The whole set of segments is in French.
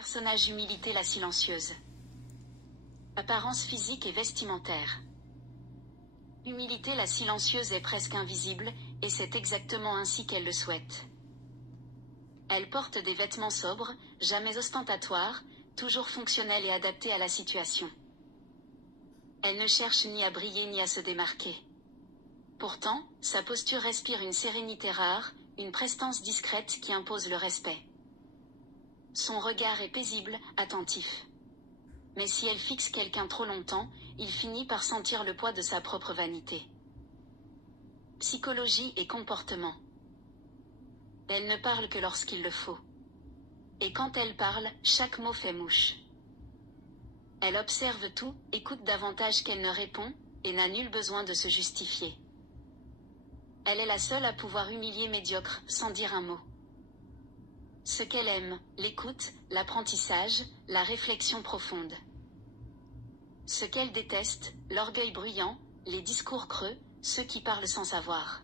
Personnage Humilité la silencieuse. Apparence physique et vestimentaire. Humilité la silencieuse est presque invisible, et c'est exactement ainsi qu'elle le souhaite. Elle porte des vêtements sobres, jamais ostentatoires, toujours fonctionnels et adaptés à la situation. Elle ne cherche ni à briller ni à se démarquer. Pourtant, sa posture respire une sérénité rare, une prestance discrète qui impose le respect. Son regard est paisible, attentif. Mais si elle fixe quelqu'un trop longtemps, il finit par sentir le poids de sa propre vanité. Psychologie et comportement. Elle ne parle que lorsqu'il le faut. Et quand elle parle, chaque mot fait mouche. Elle observe tout, écoute davantage qu'elle ne répond, et n'a nul besoin de se justifier. Elle est la seule à pouvoir humilier médiocre, sans dire un mot. Ce qu'elle aime, l'écoute, l'apprentissage, la réflexion profonde. Ce qu'elle déteste, l'orgueil bruyant, les discours creux, ceux qui parlent sans savoir.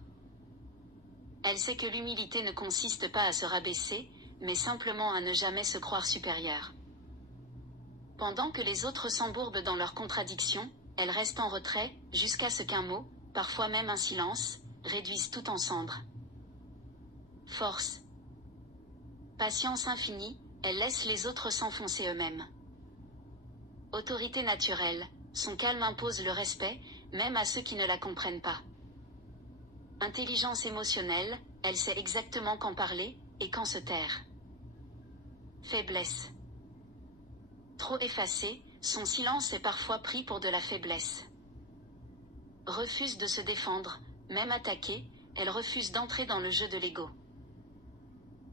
Elle sait que l'humilité ne consiste pas à se rabaisser, mais simplement à ne jamais se croire supérieure. Pendant que les autres s'embourbent dans leurs contradictions, elle reste en retrait, jusqu'à ce qu'un mot, parfois même un silence, réduise tout en cendres. Force. Patience infinie, elle laisse les autres s'enfoncer eux-mêmes. Autorité naturelle, son calme impose le respect, même à ceux qui ne la comprennent pas. Intelligence émotionnelle, elle sait exactement quand parler, et quand se taire. Faiblesse. Trop effacée, son silence est parfois pris pour de la faiblesse. Refuse de se défendre, même attaquée, elle refuse d'entrer dans le jeu de l'ego.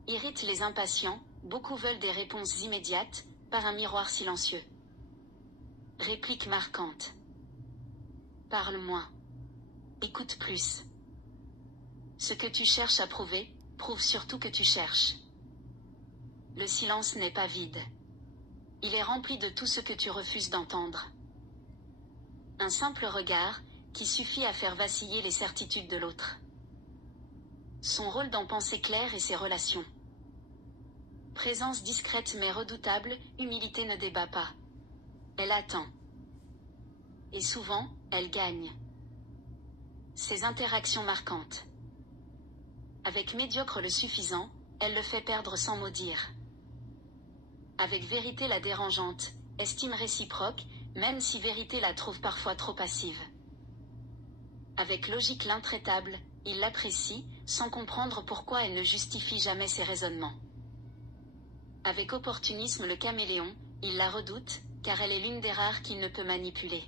Irrite les impatients, beaucoup veulent des réponses immédiates, par un miroir silencieux. Réplique marquante. Parle moins. Écoute plus. Ce que tu cherches à prouver, prouve surtout que tu cherches. Le silence n'est pas vide. Il est rempli de tout ce que tu refuses d'entendre. Un simple regard, qui suffit à faire vaciller les certitudes de l'autre. Son rôle d'en penser clair et ses relations. Présence discrète mais redoutable, humilité ne débat pas. Elle attend. Et souvent, elle gagne. Ses interactions marquantes. Avec médiocre le suffisant, elle le fait perdre sans mot dire. Avec vérité la dérangeante, estime réciproque, même si vérité la trouve parfois trop passive. Avec logique l'intraitable, il l'apprécie, sans comprendre pourquoi elle ne justifie jamais ses raisonnements. Avec opportunisme le caméléon, il la redoute, car elle est l'une des rares qu'il ne peut manipuler.